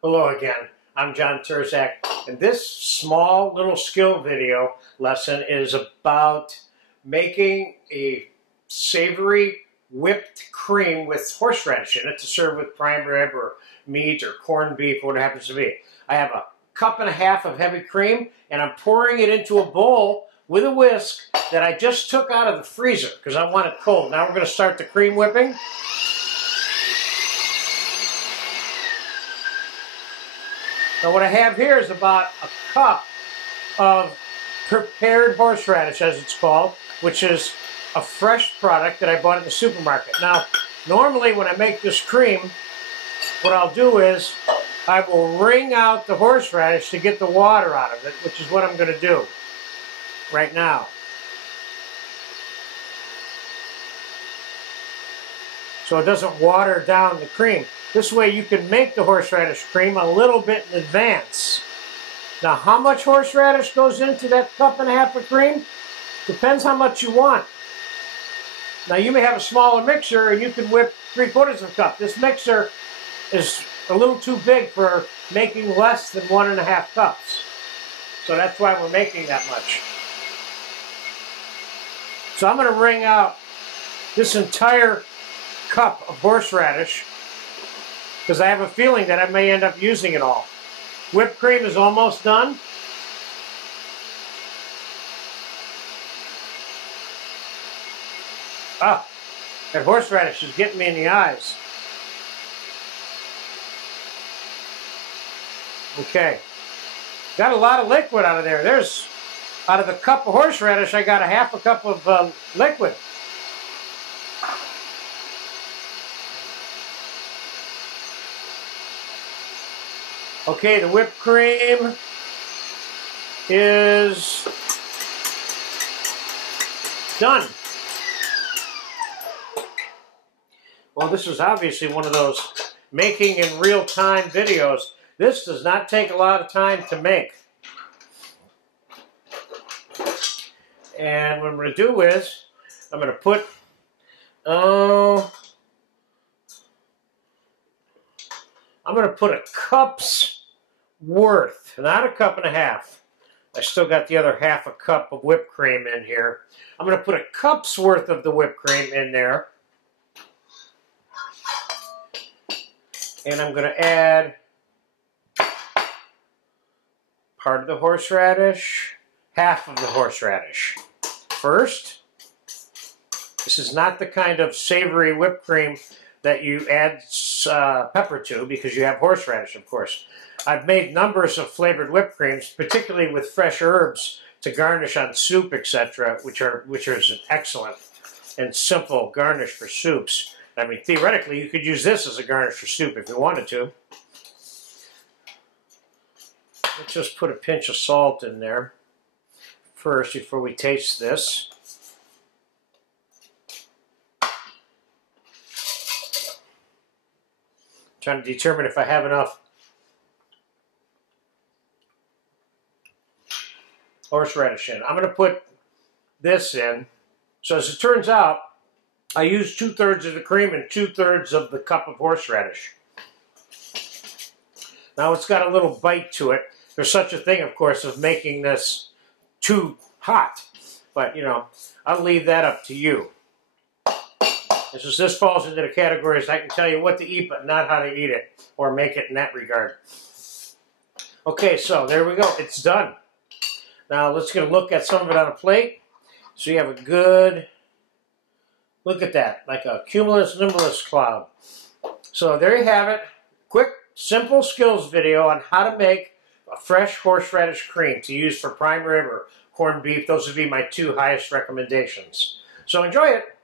Hello again, I'm John Terzak, and this small little skill video lesson is about making a savory whipped cream with horseradish in it to serve with prime rib or meat or corned beef, or what it happens to be. I have a cup and a half of heavy cream, and I'm pouring it into a bowl with a whisk that I just took out of the freezer because I want it cold. Now we're going to start the cream whipping. Now what I have here is about a cup of prepared horseradish, as it's called, which is a fresh product that I bought at the supermarket. Now, normally when I make this cream, what I'll do is I will wring out the horseradish to get the water out of it, which is what I'm going to do right now. So it doesn't water down the cream. This way you can make the horseradish cream a little bit in advance. Now how much horseradish goes into that cup and a half of cream? Depends how much you want. Now you may have a smaller mixer and you can whip 3/4 of a cup. This mixer is a little too big for making less than 1.5 cups. So that's why we're making that much. So I'm going to wring out this entire cup of horseradish because I have a feeling that I may end up using it all. Whipped cream is almost done. Ah, that horseradish is getting me in the eyes. Okay, got a lot of liquid out of there. Out of the cup of horseradish, I got a half a cup of liquid. Okay, the whipped cream is done. Well, this is obviously one of those making in real-time videos. This does not take a lot of time to make. And what I'm going to do is, I'm going to put, I'm going to put a cup's worth, not a cup and a half. I still got the other half a cup of whipped cream in here. I'm going to put a cup's worth of the whipped cream in there. And I'm going to add part of the horseradish, half of the horseradish. First, this is not the kind of savory whipped cream that you add pepper to because you have horseradish, of course. I've made numbers of flavored whipped creams, particularly with fresh herbs to garnish on soup, etc., which is an excellent and simple garnish for soups. I mean, theoretically, you could use this as a garnish for soup if you wanted to. Let's just put a pinch of salt in there first before we taste this. Trying to determine if I have enough horseradish in. I'm going to put this in. So as it turns out, I used 2/3 of the cream and 2/3 of the cup of horseradish. Now it's got a little bite to it. There's such a thing, of course, of making this too hot. But, you know, I'll leave that up to you. This falls into the categories I can tell you what to eat, but not how to eat it or make it in that regard. Okay, so there we go. It's done. Now let's get a look at some of it on a plate. So you have a good, look at that, like a cumulus nimbus cloud. So there you have it. Quick, simple skills video on how to make a fresh horseradish cream to use for prime rib or corned beef. Those would be my 2 highest recommendations. So enjoy it.